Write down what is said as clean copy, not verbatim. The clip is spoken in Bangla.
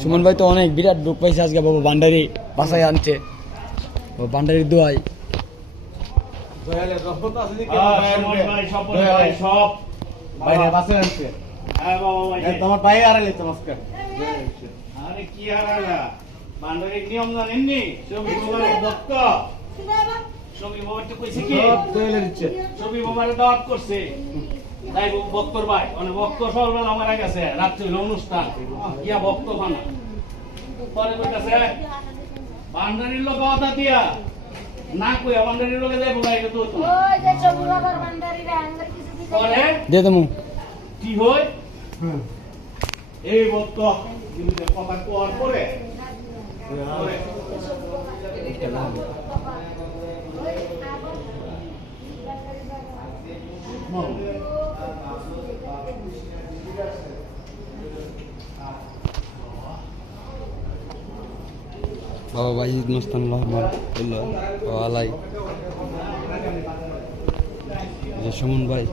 সুমন ভাই তো অনেক বিরাট দুঃখ পাইছে আজকে বাবু ভান্ডারি বাসায় আনছে ভান্ডারির দোয়াই তোমার ভাই হারালে চমৎকার। আরে কি হারালা ভান্ডারির নিয়ম জানেননি? ছবি বাবার ভক্ত ছবি বাবার তো কইছে কি ছবি বাবারে দাওয়াত করছে তাই ভক্তর ভাই মানে ভক্ত সকালবেলা মারা গেছে রাত্রি হলো অনুষ্ঠান ইয়া ভক্ত বানা পরে কইতাছে ভান্ডারির লোক কথা দিয়া না কইয়া ভান্ডারির লোকে যাইবো না এটা তো হতো না। ওই যে ছবি বাবার ভান্ডারিরা আঙ্গার কিছু দিতে পরে দে তুমি কি হয় এই ভক্ত কিন্তু কথা কোয়ার পরে বাবা বাইজিদ মস্তান রহমান আলাই সুমন ভাই